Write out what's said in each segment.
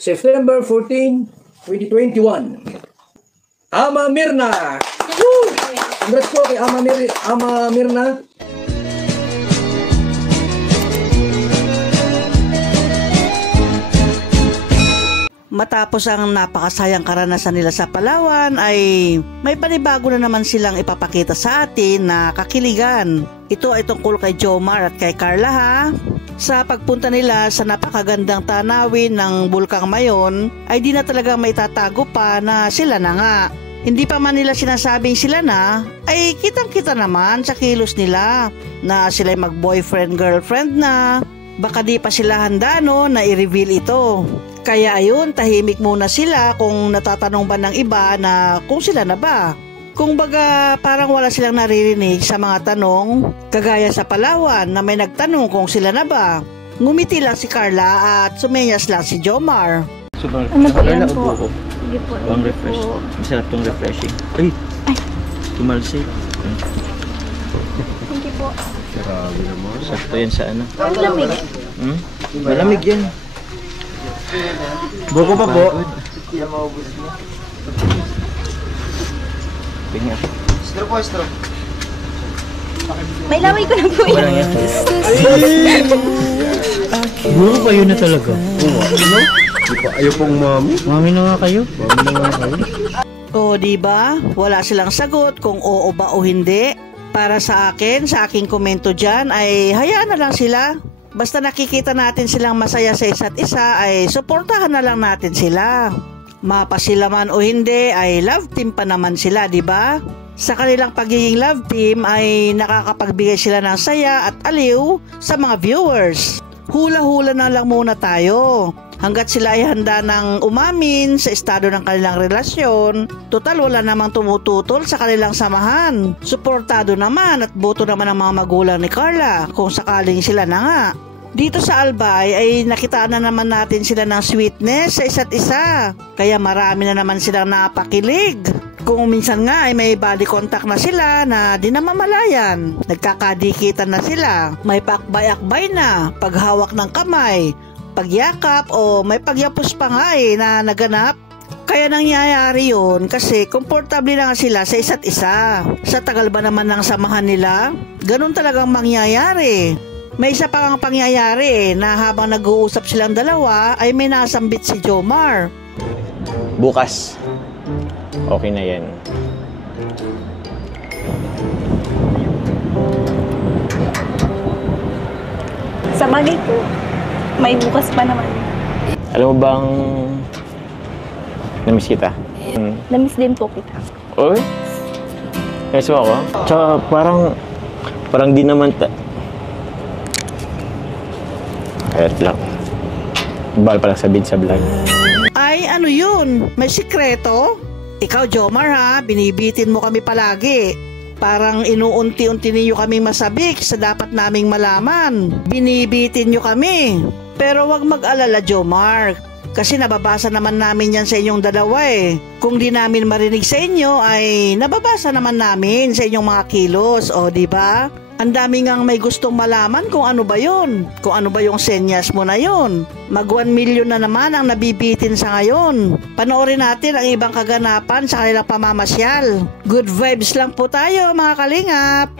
September 14, 2021. Ama Mirna! Woo! Congrats po kay Ama Mirna. Matapos ang napakasayang karanasan nila sa Palawan ay may panibago na naman silang ipapakita sa atin na kakiligan. Ito ay tungkol kay Jomar at kay Carla ha. Sa pagpunta nila sa napakagandang tanawin ng Bulkang Mayon ay di na talaga may tatago pa na sila na nga. Hindi pa man nila sinasabing sila na, ay kitang-kita naman sa kilos nila na sila'y mag-boyfriend-girlfriend na. Baka di pa sila handa no na i-reveal ito. Kaya ayun, tahimik muna sila kung natatanong ba ng iba na kung sila na ba. Kung baga parang wala silang naririnig sa mga tanong, kagaya sa Palawan na may nagtanong kung sila na ba. Ngumiti lang si Carla at sumenyas lang si Jomar. Ano po yan po? Sige po. Pang refresh. Masarap tong refreshing. Ay! Tumalsik. Thank you po. Grabe naman. Sakto yan sa ano? Ang lamig. Malamig yan. Buko pa po. Pinya. Straw po, straw. May laway ko na po yun. Walang yan. Buko kayo na talaga. Ayaw pong mami. Mami na nga kayo. O diba? Wala silang sagot kung oo ba o hindi. Para sa akin, sa aking komento dyan ay hayaan na lang sila. Basta nakikita natin silang masaya sa isa't isa ay suportahan na lang natin sila. Mapa sila man o hindi ay love team pa naman sila, di ba? Sa kanilang pagiging love team ay nakakapagbigay sila ng saya at aliw sa mga viewers. Hula-hula na lang muna tayo. Hanggat sila ay handa ng umamin sa estado ng kanilang relasyon, total wala namang tumututol sa kanilang samahan. Suportado naman at boto naman ng mga magulang ni Carla kung sakaling sila na nga. Dito sa Albay ay nakitaan na naman natin sila ng sweetness sa isa't isa. Kaya marami na naman silang napakilig. Kung minsan nga ay may body contact na sila na di namamalayan. Nagkakadikitan na sila. May pakbay-akbay na, paghawak ng kamay, pagyakap o may pagyapos pa nga na naganap. Kaya nangyayari yun kasi komportable na nga sila sa isa't isa. Sa tagal ba naman ng samahan nila, ganun talagang mangyayari. May isa pa ang pangyayari na habang nag-uusap silang dalawa ay may nasambit si Jomar. Bukas. Okay na yan. Sa bagay po, may bukas pa naman. Alam mo bang namiss kita? Namiss din po kita. Oy? Namiss mo ako? Tsaka parang di naman Ayot lang. Bawal palang sabihin sa vlog. Ay, ano yun? May sikreto? Ikaw, Jomar ha, binibitin mo kami palagi. Parang inuunti-unti ninyo kaming masabik sa dapat naming malaman. Binibitin nyo kami. Pero wag mag-alala, Jomar. Kasi nababasa naman namin yan sa inyong dalawa eh. Kung di namin marinig sa inyo ay nababasa naman namin sa inyong mga kilos, o di ba? Ang dami ngang may gustong malaman kung ano ba yun. Kung ano ba yung senyas mo na yun. Mag 1 million na naman ang nabibitin sa ngayon. Panoorin natin ang ibang kaganapan sa kanilang pamamasyal. Good vibes lang po tayo mga kalingap.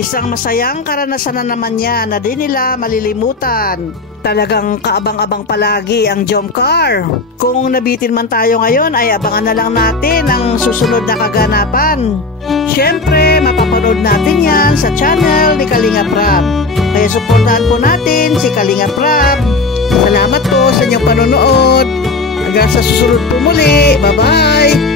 Isang masayang karanasan na naman yan na di nila malilimutan. Talagang kaabang-abang palagi ang jump car. Kung nabitin man tayo ngayon ay abangan na lang natin ang susunod na kaganapan. Siyempre, mapapanood natin yan sa channel ni Kalinga Prab. Kaya suportahan po natin si Kalinga Prab. Salamat po sa inyong panonood. Hanggang sa susunod po muli. Bye-bye!